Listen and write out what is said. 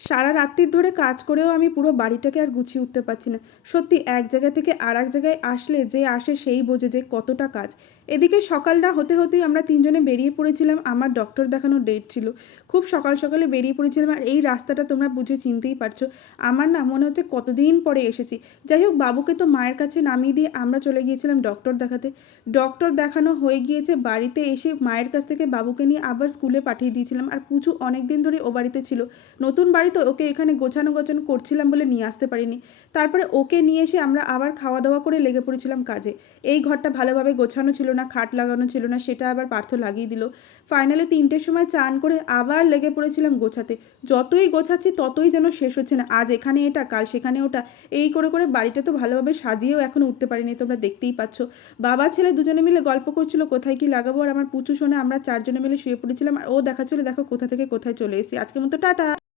সারা রাত্রির ধরে কাজ করেও আমি পুরো বাড়িটাকে আর গুছিয়ে উঠতে পারছি না। সত্যি এক জায়গা থেকে আরেক জায়গায় আসলে যে আসে সেই বোঝে যে কতটা কাজ। এদিকে সকাল না হতে হতেই আমরা ৩ জনে বেরিয়ে পড়েছিলাম। আমার ডক্টর দেখানোর ডেট ছিল। খুব সকাল সকালে বেরিয়ে পড়েছিলাম আর এই রাস্তাটা তোমরা বুঝে চিনতেই পারছো। আমার না মনে হচ্ছে কতদিন পরে এসেছি। যাই হোক বাবুকে তো মায়ের কাছে নামিয়ে দিয়ে আমরা চলে গিয়েছিলাম ডক্টর দেখাতে। ডক্টর দেখানো হয়ে গিয়েছে, বাড়িতে এসে মায়ের কাছ থেকে বাবুকে নিয়ে আবার স্কুলে পাঠিয়ে দিয়েছিলাম। আর পুচু অনেক দিন ধরে ও বাড়িতে ছিল। নতুন বাড়ি তো ওকে এখানে গোছানো গোছানো করছিলাম বলে নিয়ে আসতে পারিনি। তারপরে ওকে নিয়ে এসে আমরা আবার খাওয়া দাওয়া করে লেগে পড়েছিলাম কাজে। এই ঘরটা ভালোভাবে গোছানো ছিল না, খাট লাগানো ছিল না, সেটা আবার পার্থ লাগিয়ে দিল। ফাইনালি ৩টের সময় চান করে আবার লেগে পড়েছিলাম গোছাতে। যতই গোছাচ্ছি ততই যেন শেষ হচ্ছে না, আজ এখানে এটা কাল সেখানে ওটা। এই করে করে বাড়িটা তো ভালোভাবে সাজিয়েও এখনও উঠতে পারিনি, তোমরা দেখতেই পাচ্ছ। বাবা ছেলে দুজনে মিলে গল্প করছিল কোথায় কি লাগাবো, আর আমার পুচু শোনে আমরা ৪ জনে মিলে শুয়ে পড়েছিলাম আর ও দেখাচ্ছিল দেখো কোথা থেকে কোথায় চলে এসেছি। আজকের মতো টাটা।